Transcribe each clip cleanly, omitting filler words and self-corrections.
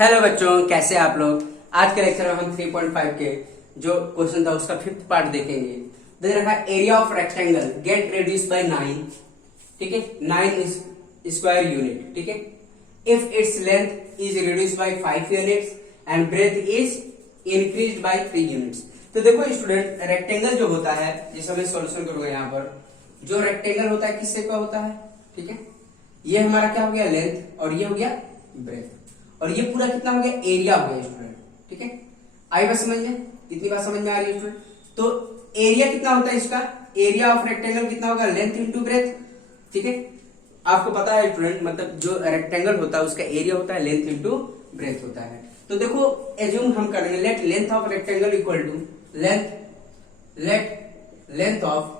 Hello बच्चों, कैसे आप लोग। आज के लेक्चर में हम 3.5 के जो क्वेश्चन था उसका फिफ्थ पार्ट देखेंगे। दे रखा area of rectangle get reduce by 9, ठीक है, 9 स्क्वायर यूनिट, ठीक है, if its length is reduce by 5 units and breadth is increased by 3 units. तो देखो स्टूडेंट, रेक्टेंगल जो होता है, जैसे मैं सॉल्यूशन करूंगा यहाँ पर, जो रेक्टेंगल होता है किस शेप का होता है, ठीक है, ये हमारा क्या हो गया लेंथ और ये हो गया ब्रेथ, और ये पूरा कितना हो गया एरिया हो गया स्टूडेंट, ठीक है। आई बात समझ में, इतनी बात समझ में आ रही है स्टूडेंट। तो एरिया कितना होता है इसका, एरिया ऑफ रेक्टेंगल कितना होगा, लेंथ इंटू ब्रेथ, ठीक है। आपको पता है स्टूडेंट, मतलब जो रेक्टेंगल होता है उसका एरिया होता है लेंथ इंटू ब्रेथ होता है। तो देखो एज्यूम हम करेंगे let length of rectangle equal to length of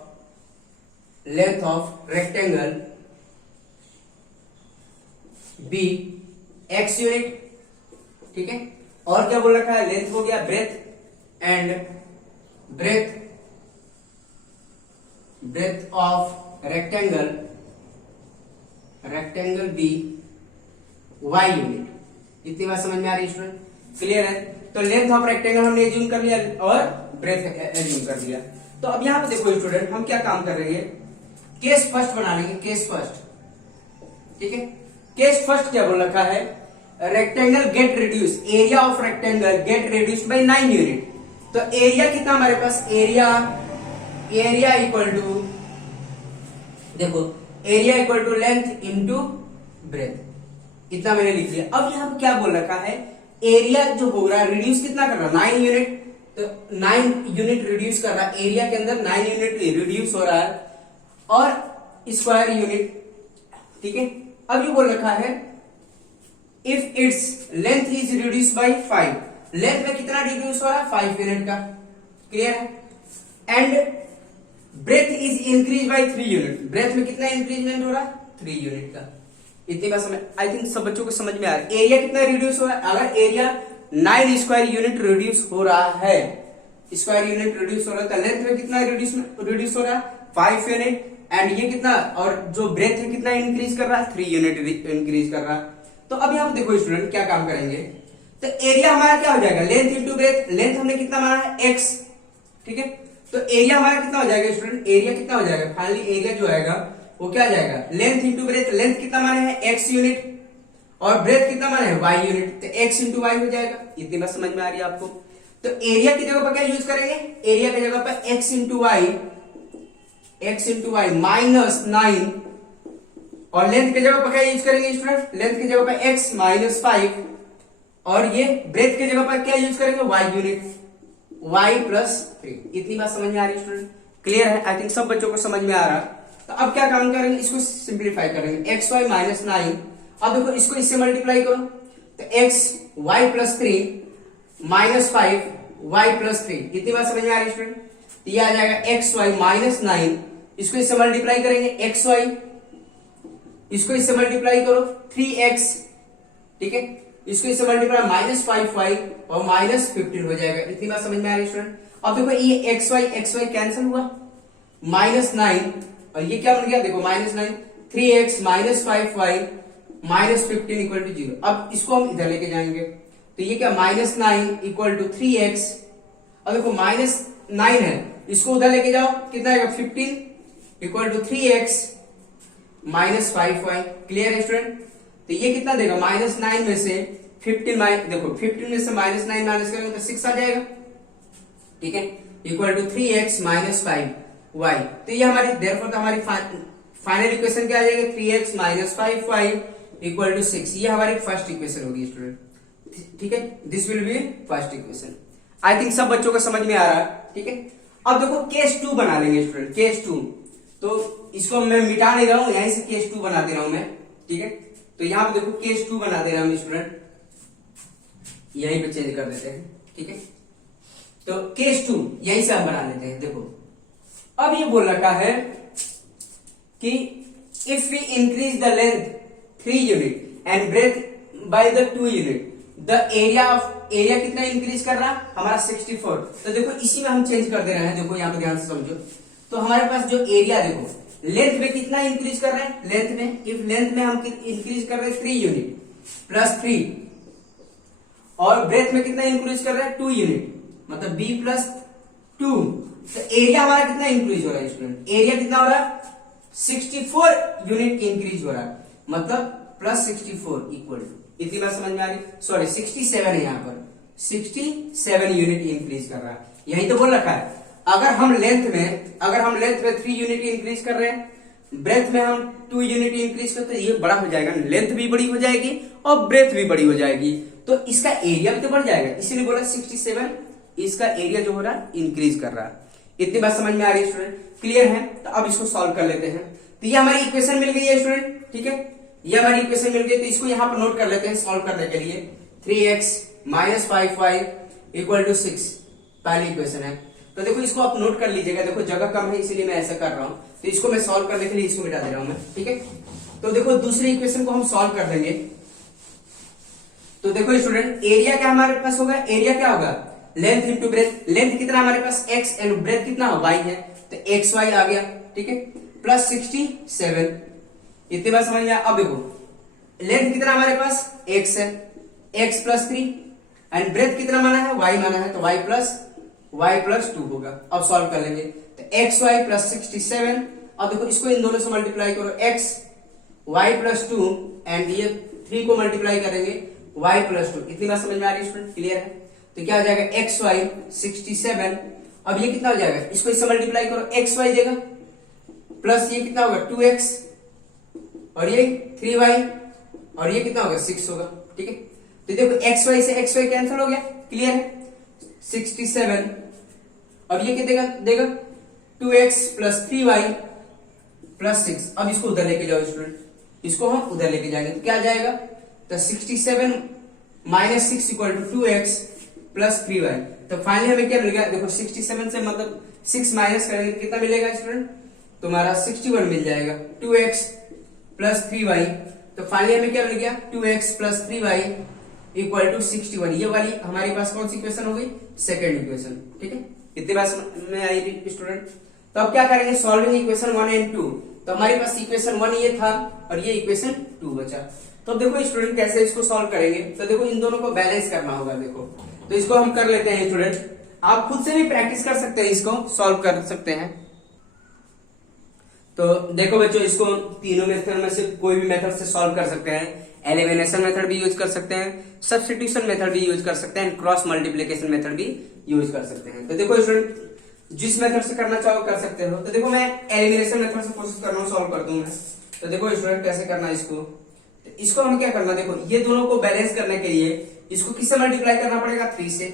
rectangle be x unit, ठीक है। और क्या बोल रखा है, लेंथ हो गया breadth and breadth of rectangle be y unit. इतनी बात समझ में आ रही है स्टूडेंट, क्लियर है। तो लेंथ ऑफ रेक्टेंगल हमने एज्यूम कर लिया और ब्रेथ एज्यूम कर लिया। तो अब यहां पे देखो स्टूडेंट, हम क्या काम कर रहे हैं, केस फर्स्ट बना लेंगे, केस फर्स्ट, ठीक है। केस फर्स्ट क्या बोल रखा है, rectangle get reduce, area of rectangle get reduced by 9 unit. तो एरिया कितना हमारे पास, एरिया इक्वल टू, देखो area equal to length into breadth, इतना मैंने लिख लिया। अब यहां क्या बोल रखा है, एरिया जो हो रहा है रिड्यूस कितना कर रहा है, 9 यूनिट। तो 9 यूनिट रिड्यूस कर रहा है, एरिया के अंदर 9 यूनिट रिड्यूस हो रहा है और स्क्वायर यूनिट, ठीक है। अब ये बोल रखा है if its length is reduce by 5, length में कितना रिड्यूस हो रहा है, 5 यूनिट का, क्लियर है। And breadth is increase by 3 unit, breadth में कितना इंक्रीजमेंट हो रहा है, 3 यूनिट का। इतनी बात समझ, आई थिंक सब बच्चों को समझ में आ रहा है। एरिया कितना रिड्यूस हो रहा है, अगर एरिया 9 स्क्वायर यूनिट रिड्यूस हो रहा है, स्क्वायर यूनिट रिड्यूस हो रहा है, तो लेंथ में कितना रिड्यूस हो रहा है, 5 यूनिट, एंड ये कितना, और जो ब्रेथ है कितना इंक्रीज कर रहा है, 3 यूनिट इंक्रीज कर रहा है। तो अब यहां देखो स्टूडेंट क्या काम करेंगे, तो एरिया हमारा क्या हो जाएगा, लेंथ इंटू ब्रेथ, लेंथ हमने कितना माना है x, ठीक है। तो एरिया हमारा कितना हो जाएगा स्टूडेंट, एरिया कितना हो जाएगा, फाइनली एरिया जो आएगा वो क्या आ जाएगा, लेंथ इंटू ब्रेथ, लेंथ कितना माने हैं x यूनिट और ब्रेथ कितना माने हैं y यूनिट, तो x इंटू वाई हो जाएगा। इतनी बात समझ में आ रही है आपको। तो एरिया की जगह पर क्या यूज करेंगे, एरिया की जगह पर x इंटू वाई माइनस 9, और लेंथ की जगह पर क्या यूज करेंगे स्टूडेंट, लेंथ की जगह पर x माइनस 5, और ये ब्रेथ की जगह पर क्या यूज करेंगे, y यूनिट, y प्लस 3। इतनी बात समझ में आ रही है स्टूडेंट, क्लियर है। आई थिंक सब बच्चों को समझ में आ रहा। तो अब क्या काम करेंगे, इसको सिंप्लीफाई करेंगे, एक्स वाई माइनस 9। अब देखो इसको इससे मल्टीप्लाई करो, तो x y plus 3 minus 5 y plus 3। इतनी बात समझ में आ रही है स्टूडेंट। तो ये आ जाएगा एक्स वाई माइनस 9, इसको इससे मल्टीप्लाई करेंगे, एक्स वाई, इसको इससे मल्टीप्लाई करो 3x, ठीक है, इसको इससे मल्टीप्लाई माइनस 5y और माइनस 15 हो जाएगा। इतनी बात समझ में आ रही है स्टूडेंट। अब देखो ये x y कैंसिल हुआ, माइनस 9 और ये क्या बन गया, देखो minus 9, 3x minus 5y minus 15 equal to 0। अब इसको हम इधर लेके जाएंगे, तो ये क्या, माइनस 9 इक्वल टू 3x। अब देखो माइनस 9 है, इसको उधर लेके जाओ, कितना आएगा, 15 equal to 3x minus 5y। Clear है स्टूडेंट। तो ये कितना देगा, माइनस 9 में से 15 देखो 15 में से माइनस 9 माइनस करेंगे तो 6 आ जाएगा, ठीक है, equal to 3x minus 5y। तो ये हमारी देयरफॉर हमारी फाइनल इक्वेशन क्या आ जाएगा, 3x minus 5y equal to 6। ये हमारी फर्स्ट इक्वेशन होगी स्टूडेंट, ठीक है, this will be first equation. I think सब बच्चों को समझ में आ रहा है, ठीक है। अब देखो केस 2 बना लेंगे स्टूडेंट, केस 2। तो इसको मैं मिटा नहीं रहा हूं, यहीं से केस 2 बना दे रहा हूं मैं, ठीक है। तो यहां पे देखो केस 2 बना दे रहा हूं स्टूडेंट, यहीं पे चेंज कर देते हैं, ठीक है। तो केस 2 यहीं से हम बना लेते हैं। देखो अब ये बोल रखा है कि if we increase the length 3 unit and breadth by the 2 unit, the area कितना इंक्रीज कर रहा है हमारा 64। तो देखो इसी में हम चेंज कर दे रहे हैं, देखो यहां पे ध्यान से समझो। तो हमारे पास जो एरिया, देखो लेंथ में कितना इंक्रीज कर रहे हैं, लेंथ में, इफ लेंथ में हम इंक्रीज कर रहे हैं 3 यूनिट प्लस 3 और ब्रेथ में कितना इंक्रीज कर रहा है 2 यूनिट, मतलब b प्लस 2। तो एरिया हमारा कितना इंक्रीज हो रहा है स्टूडेंट, एरिया कितना हो रहा है 64 यूनिट इंक्रीज हो रहा है, मतलब प्लस 64 इक्वल, इतनी बात समझ में आ रही, सॉरी 67 है यहाँ पर, 67 यूनिट इंक्रीज कर रहा है, यही तो बोल रखा है। अगर हम लेंथ में 3 यूनिट इंक्रीज कर रहे हैं, ब्रेथ में हम 2 यूनिट इंक्रीज करते हैं, ये बड़ा हो जाएगा, लेंथ भी बड़ी हो जाएगी और ब्रेथ भी बड़ी हो जाएगी, तो इसका एरिया भी तो बढ़ जाएगा, इसीलिए बोला 67 इसका एरिया जो हो रहा है इंक्रीज कर रहा है। इतनी बात समझ में आ रही है स्टूडेंट, क्लियर है? तो अब इसको सॉल्व कर लेते हैं। तो ये हमारी इक्वेशन मिल गई है स्टूडेंट, ठीक है, ये हमारी इक्वेशन मिल गई, तो इसको यहाँ पर नोट कर लेते हैं सॉल्व करने के लिए। 3x minus 5y equal to 6 पहली इक्वेशन है। तो देखो इसको आप नोट कर लीजिएगा, देखो जगह कम है इसीलिए मैं ऐसा कर रहा हूं, तो इसको मैं सॉल्व करने के लिए इसको मिटा दे रहा हूं मैं, ठीक है। तो देखो दूसरी इक्वेशन को हम सॉल्व कर देंगे। तो देखो स्टूडेंट एरिया क्या हमारे पास होगा, एरिया क्या होगा लेंथ इंटू ब्रेथ, लेंथ कितना हमारे पास x एंड ब्रेथ कितना y है, तो xy आ गया, ठीक है, प्लस 67, इतनी बात समझ में। अब देखो लेंथ कितना हमारे पास x है, x प्लस 3 एंड ब्रेथ कितना माना है y माना है, तो y प्लस 2 होगा। अब सॉल्व कर लेंगे, तो xy प्लस 67, अब देखो इसको इन दोनों से मल्टीप्लाई करो, x y प्लस 2 एंड ये 3 को मल्टीप्लाई करेंगे y प्लस 2, इतनी बात समझ में आ रही है स्टूडेंट, क्लियर है? तो क्या हो जाएगा xy 67, अब ये कितना हो जाएगा, इसको इससे मल्टीप्लाई करो, xy देगा प्लस ये कितना होगा 2x और ये 3y और ये कितना होगा 6 होगा, ठीक है। तो देखो xy से xy कैंसिल हो गया, क्लियर है, 67, अब ये कितना देगा 2x प्लस 3y प्लस 6। अब इसको उधर लेके जाओ स्टूडेंट, इसको हम उधर लेके जाएंगे, तो क्या आ जाएगा, तो 67 minus 6 equal to 2x plus 3y। तो फाइनली हमें क्या मिल गया, देखो 67 से मतलब 6 माइनस करेंगे तो कितना मिलेगा स्टूडेंट, तुम्हारा 61 मिल जाएगा, 2x प्लस 3y। तो फाइनली हमें क्या मिल गया 2x plus 3y equal to 61, ये वाली हमारे पास कौन सी इक्वेशन हो गई, सेकेंड इक्वेशन, ठीक है। इतनी बात में आई स्टूडेंट। तो अब क्या करेंगे, सॉल्विंग इक्वेशन 1 एंड 2। तो हमारे पास इक्वेशन 1 ये था और ये इक्वेशन 2 बचा। तो देखो स्टूडेंट कैसे इसको सॉल्व करेंगे, तो देखो इन दोनों को बैलेंस करना होगा। देखो तो इसको हम कर लेते हैं स्टूडेंट, आप खुद से भी प्रैक्टिस कर सकते हैं, इसको सॉल्व कर सकते हैं। तो देखो बच्चों, इसको तीनों मेथड में से कोई भी मेथड से सॉल्व कर सकते हैं। एलिमिनेशन मेथड भी यूज कर सकते हैं, सब्स्टिट्यूशन मेथड भी यूज कर सकते हैं, क्रॉस मल्टीप्लिकेशन मेथड भी यूज कर सकते हैं। तो देखो स्टूडेंट जिस मेथड से करना चाहो कर सकते हो। तो देखो मैं एलिमिनेशन मेथड से कोशिश कर रहा हूँ सॉल्व कर दूं मैं। तो देखो स्टूडेंट कैसे करना है इसको, तो इसको हम क्या करना, देखो ये दोनों को बैलेंस करने के लिए इसको किससे मल्टीप्लाई करना पड़ेगा 3 से,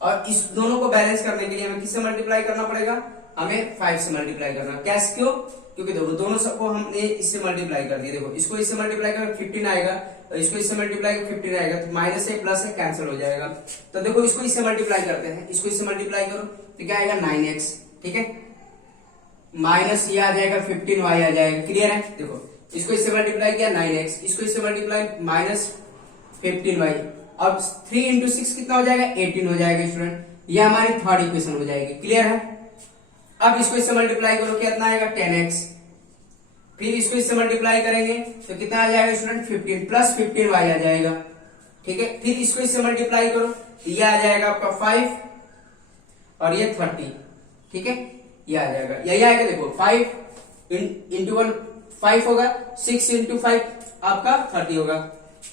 और इस दोनों को बैलेंस करने के लिए हमें किससे मल्टीप्लाई करना पड़ेगा, हमें 5 से मल्टीप्लाई करना। कैसे, क्यों, क्योंकि देखो दोनों सबको हमने इससे मल्टीप्लाई कर दिया। देखो इसको इससे मल्टीप्लाई कर 15 आएगा और इसको इससे मल्टीप्लाई कर 15 आएगा, तो माइनस है प्लस है कैंसिल हो जाएगा। तो देखो इसको इससे मल्टीप्लाई करते हैं, इसको इससे मल्टीप्लाई करो तो क्या आएगा 9x, ठीक है, माइनस ये आ जाएगा 15y आ जाएगा, क्लियर है। देखो इसको इससे मल्टीप्लाई किया 9x, इसको इससे मल्टीप्लाई माइनस 15y, अब 3 इंटू 6 कितना हो जाएगा 18 हो जाएगा स्टूडेंट, ये हमारी थर्ड इक्वेशन हो जाएगी, क्लियर है। अब इसको इससे मल्टीप्लाई करो कितना आएगा 10x, फिर इसको इससे मल्टीप्लाई करेंगे तो कितना आ जाएगा स्टूडेंट 15 प्लस 15y आ जाएगा, ठीक है। फिर इसको इससे मल्टीप्लाई करो तो ये आ जाएगा आपका 5 और ये 30, ठीक है, ये आ जाएगा, यही आएगा। देखो 5 इंटू 1 5 होगा, 6 इंटू 5 आपका 30 होगा,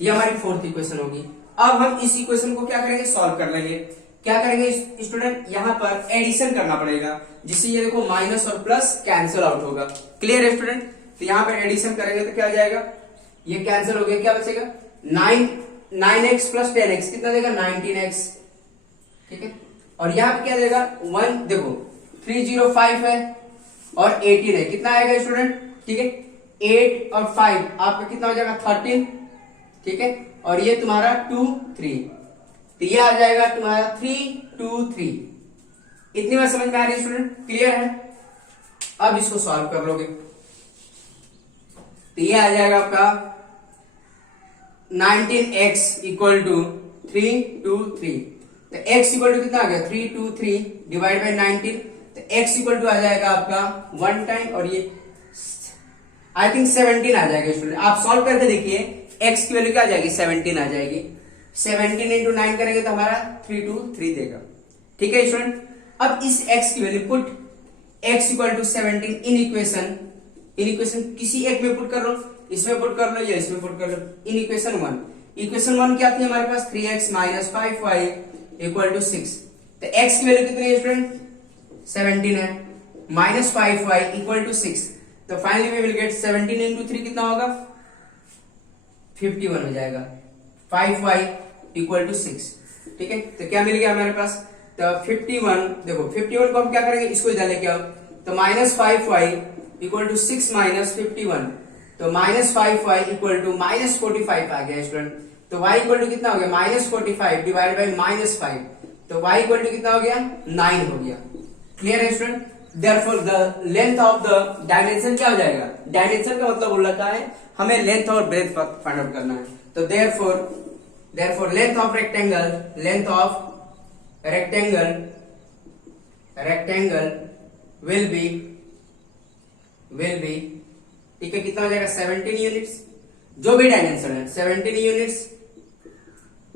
ये हमारी फोर्थ इक्वेशन होगी। अब हम इस इक्वेशन को क्या करेंगे, सॉल्व कर लेंगे। क्या करेंगे स्टूडेंट, यहाँ पर एडिशन करना पड़ेगा, जिससे ये देखो माइनस और प्लस कैंसिल आउट होगा, क्लियर है स्टूडेंट। तो यहाँ पर एडिशन करेंगे तो क्या आ जाएगा, ये कैंसिल हो गया, क्या बचेगा 9x प्लस 10x कितना देगा 19x, ठीक है। और यहाँ पे क्या देगा 1, देखो 305 है और 18 है, कितना आएगा स्टूडेंट, ठीक है, 8 और 5 आपका कितना हो जाएगा 13, ठीक है, और ये तुम्हारा 2 3, तो ये आ जाएगा तुम्हारा 3 2 3। इतनी बात समझ में आ रही है स्टूडेंट, क्लियर है। अब इसको सॉल्व कर लोगे तो ये आ जाएगा आपका 19x इक्वल टू 3 2 3, तो x इक्वल टू कितना आ गया 3 2 3 डिवाइड बाई 19, तो x इक्वल टू आ जाएगा आपका 1 टाइम और ये आई थिंक 17 आ जाएगा स्टूडेंट। आप सॉल्व करके देखिए x की वैल्यू क्या आ जाएगी 17 आ जाएगी, 17 इंटू 9 करेंगे तो हमारा 323 देगा। ठीक है स्टूडेंट, अब इस x की value put x equal to 17 in equation किसी एक में पुट कर लो, इसमें पुट कर लो या इसमें पुट कर लो, इन इक्वेशन 1। इक्वेशन 1 क्या थी हमारे पास, 3x minus 5y equal to 6। तो x की वैल्यू कितनी है स्टूडेंट, 17 है, माइनस 5y इक्वल टू 6। तो finally we will get 17 into 3 कितना होगा, 51 हो जाएगा, 5y इक्वल टू 6। ठीक है, तो क्या मिल गया हमारे पास, तो 51, देखो 51 को हम क्या करेंगे, इसको इधर लेके आओ, तो minus 5y equal to 6 minus 51, तो minus 5y equal to minus 45 आ गया स्टूडेंट। तो y इक्वल टू कितना हो गया, माइनस 45 डिवाइड बाई माइनस 5, तो y इक्वल टू कितना हो गया, 9 हो गया। क्लियर है student, therefore the length of the dimension क्या हो जाएगा, डायमेंशन का मतलब बोल रखा है हमें लेंथ और ब्रेथ फाइंड आउट करना है। तो therefore length of rectangle will be, ठीक है, कितना हो जाएगा, 17 यूनिट्स, जो भी डायमेंशन है 17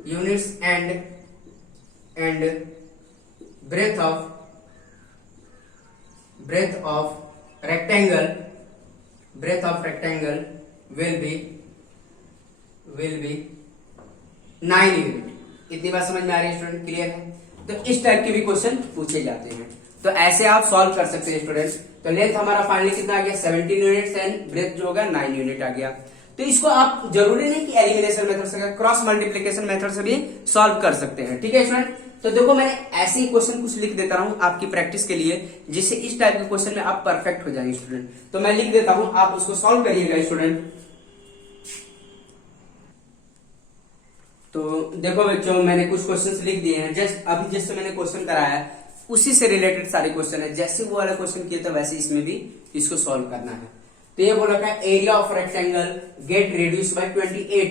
units and breadth of rectangle will be 9 unit. इतनी बात समझ में आ रही है स्टूडेंट, क्लियर है। तो इस टाइप के भी क्वेश्चन पूछे जाते हैं, तो ऐसे आप सॉल्व कर सकते हैं स्टूडेंट। तो लेंथ हमारा फाइनली कितना आ गया, 17 यूनिट्स एंड ब्रेथ जो होगा 9 यूनिट आ गया। तो इसको आप जरूरी नहीं कि एलिमिनेशन मेथड से, क्रॉस मल्टीप्लीकेशन मेथड से भी सॉल्व कर सकते हैं। ठीक है स्टूडेंट, तो देखो मैंने ऐसे ही क्वेश्चन कुछ लिख देता हूं आपकी प्रैक्टिस के लिए, जिससे इस टाइप के क्वेश्चन में आप परफेक्ट हो जाएंगे स्टूडेंट। तो मैं लिख देता हूं, आप उसको सॉल्व करिएगा स्टूडेंट। तो देखो बच्चों, मैंने कुछ क्वेश्चंस लिख दिए हैं, अभी जैसे मैंने क्वेश्चन कराया उसी से रिलेटेड सारे क्वेश्चन है, जैसे वो वाला क्वेश्चन किया था वैसे इसमें भी इसको सॉल्व करना है। तो ये बोला है area of rectangle get reduce bye 28।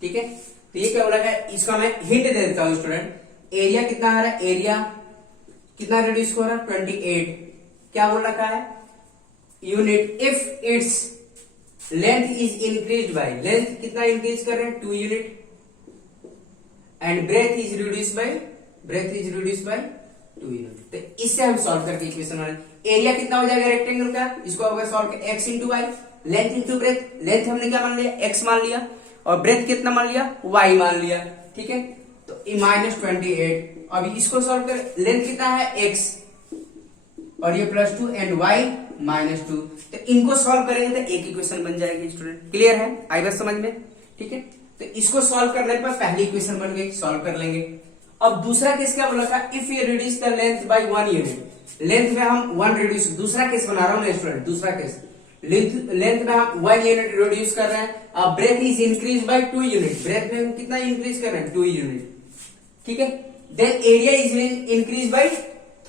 ठीक है, तो ये क्या बोला है, इसका मैं हिंट दे देता हूं स्टूडेंट। एरिया कितना आ रहा है, एरिया कितना रिड्यूस हो रहा है, 28। क्या बोल रखा है, unit if its length is increase by, length कितना इंक्रीज कर रहे हैं, 2 unit, and breadth is reduce by 2 unit. तो इससे हम सॉल्व करके इक्वेशन वाले एरिया कितना हो जाएगा रेक्टेंगल का, इसको होगा सॉल्व कर x into y, length into breadth, length हमने क्या मान लिया, x मान लिया, और ब्रेथ कितना मान लिया, y मान लिया। ठीक है, तो माइनस 28, अभी इसको सॉल्व कर, लेंथ कितना है x और ये +2 एंड y -2, तो इनको सॉल्व करेंगे तो एक इक्वेशन बन जाएगी स्टूडेंट। क्लियर है, आई बात समझ में। ठीक है, तो इसको सॉल्व करने पर पहली इक्वेशन बन गई, सॉल्व कर लेंगे। अब दूसरा केस क्या बोला था, if you reduce the length bye 1 unit, length में हम 1 रिड्यूस, दूसरा केस बना रहा हूं मैं स्टूडेंट, दूसरा केस, लेंथ में हम 1 यूनिट रिड्यूस कर रहे हैं, अब breadth is increase by 2 unit, breadth में हम कितना इंक्रीज कर रहे हैं, 2 यूनिट। ठीक है, then area is increase by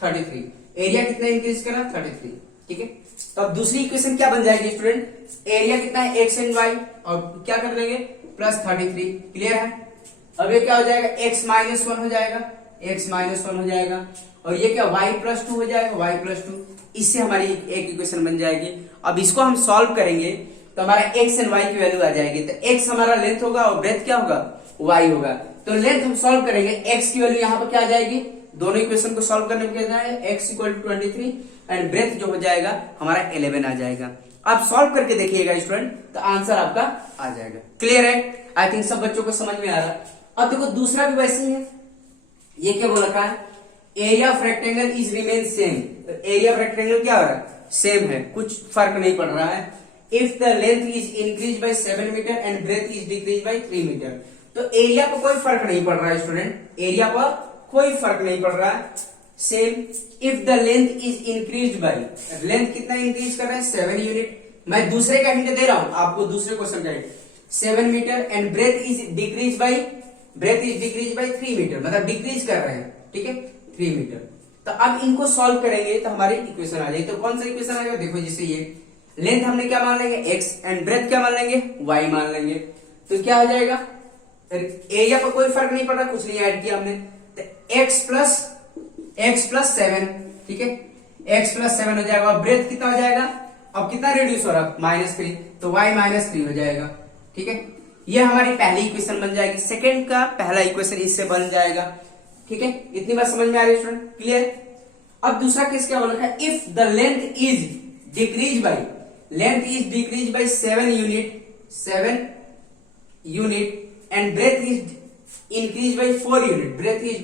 33, area कितना इंक्रीज कर रहा है, 33। ठीक है, तो अब दूसरी इक्वेशन क्या बन जाएगी स्टूडेंट, एरिया कितना है x एंड y, और क्या कर लेंगे, +33। क्लियर है, अब ये क्या हो जाएगा, x -1 हो जाएगा, हो जाएगा, और ये क्या y +2 हो जाएगा, y +2। इससे हमारी एक इक्वेशन बन जाएगी। अब इसको हम सॉल्व करेंगे तो हमारा x एंड y की वैल्यू आ जाएगी, तो x हमारा लेंथ होगा और ब्रेथ क्या होगा, y होगा। तो लेंथ हम सॉल्व करेंगे, x की वैल्यू यहाँ पर क्या आ जाएगी, दोनों इक्वेशन को सॉल्व करने में क्या जाएगा, x = 23 एंड ब्रेथ जो हो जाएगा हमारा 11 आ जाएगा। आप सॉल्व करके देखिएगा स्टूडेंट, तो आंसर आपका आ जाएगा। क्लियर है, आई थिंक सब बच्चों को समझ में आ रहा है। अब देखो दूसरा भी वैसे ही है, ये क्या बोल रखा है, area of rectangle is remain same, area of rectangle क्या हो रहा है, सेम है, कुछ फर्क नहीं पड़ रहा है। If the length is increase by 7 metre and breadth is decrease by 3 metre, तो एरिया पर कोई फर्क नहीं पड़ रहा है स्टूडेंट, एरिया पर कोई फर्क नहीं पड़ रहा है, same. If the length is increase by, length कितना इंक्रीज कर रहा है, 7 यूनिट, मैं दूसरे का हिंट दे रहा हूं आपको, दूसरे क्वेश्चन का 7 metre, and breadth is decrease by 3 metre, मतलब डिक्रीज कर रहे हैं। ठीक है, 3 मीटर। तो अब इनको सॉल्व करेंगे तो हमारी इक्वेशन आ जाएगी। तो कौन सा इक्वेशन आएगा, देखो जैसे ये लेंथ हमने क्या मान लेंगे, x, एंड ब्रेथ क्या मान लेंगे, y मान लेंगे, तो क्या हो जाएगा, एरिया पर कोई फर्क नहीं पड़ रहा, कुछ नहीं ऐड किया हमने, तो x प्लस 7, ठीक है, x प्लस 7 हो जाएगा, और ब्रेथ कितना हो जाएगा, अब कितना रिड्यूस हो रहा है, -3, तो y -3 हो जाएगा। ठीक है, ये हमारी पहली इक्वेशन बन जाएगी, सेकंड का पहला इक्वेशन इससे बन जाएगा। ठीक है, इतनी बात समझ में आ रही है स्टूडेंट, क्लियर। अब दूसरा केस क्या बोला है, if the length is decrease by 7 unit and breadth is increase by 4 unit, breadth is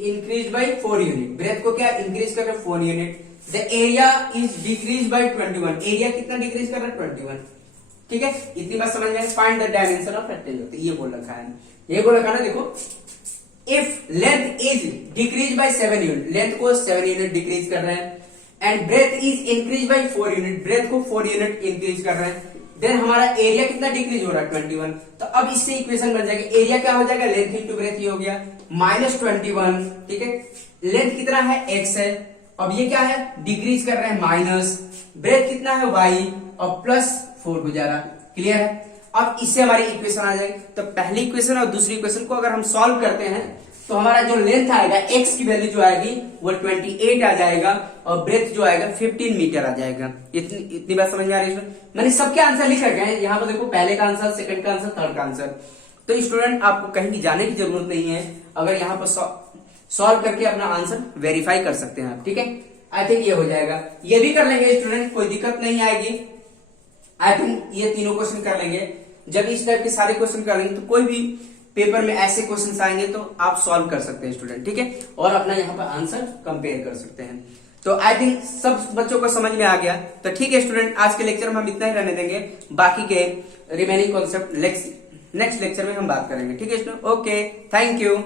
increase by 4 unit, breadth को क्या इंक्रीज कर रहा है 4 unit. The area is decrease by 21, area कितना डिक्रीज कर रहा है 21। ठीक है, इतनी बात समझ में। Find the dimension of rectangle, ये बोल रखा है, ये बोल रखा है ना, देखो if length is decrease by 7 unit, length को 7 यूनिट डिक्रीज कर रहे हैं, and breadth is increase by 4 unit, breadth को 4 यूनिट इंक्रीज कर रहे हैं, देन हमारा एरिया कितना डिक्रीज हो रहा है 21। तो अब इससे इक्वेशन बन जाएगा, एरिया क्या हो जाएगा, लेंथ इंटू ब्रेथ, ये हो गया -21। ठीक है, लेंथ कितना है x है, अब ये क्या है डिक्रीज कर रहे हैं माइनस, ब्रेथ कितना है y और +4 हो जा रहा, क्लियर है। अब इससे हमारी इक्वेशन आ जाएगी। तो पहली इक्वेशन और दूसरी इक्वेशन को अगर हम सॉल्व करते हैं तो हमारा जो लेंथ आएगा x की वैल्यू जो आएगी वो 28 आ जाएगा और ब्रेथ जो आएगा 15 मीटर आ जाएगा। इतनी बात समझ में आ रही है। मैंने सबके आंसर लिख रखे हैं यहाँ पर, देखो पहले का आंसर, सेकंड का आंसर, थर्ड का आंसर। तो स्टूडेंट आपको कहीं भी जाने की जरूरत नहीं है, अगर यहाँ पर सॉल्व करके अपना आंसर वेरीफाई कर सकते हैं आप। ठीक है, आई थिंक ये हो जाएगा, ये भी कर लेंगे स्टूडेंट, कोई दिक्कत नहीं आएगी। आई थिंक ये तीनों क्वेश्चन कर लेंगे। जब इस टाइप के सारे क्वेश्चन करेंगे तो कोई भी पेपर में ऐसे क्वेश्चन आएंगे तो आप सॉल्व कर सकते हैं स्टूडेंट। ठीक है, और अपना यहाँ पर आंसर कंपेयर कर सकते हैं। तो आई थिंक सब बच्चों को समझ में आ गया। तो ठीक है स्टूडेंट, आज के लेक्चर में हम इतना ही रहने देंगे, बाकी के रिमेनिंग कॉन्सेप्ट नेक्स्ट लेक्चर में हम बात करेंगे। ठीक है स्टूडेंट, ओके, थैंक यू।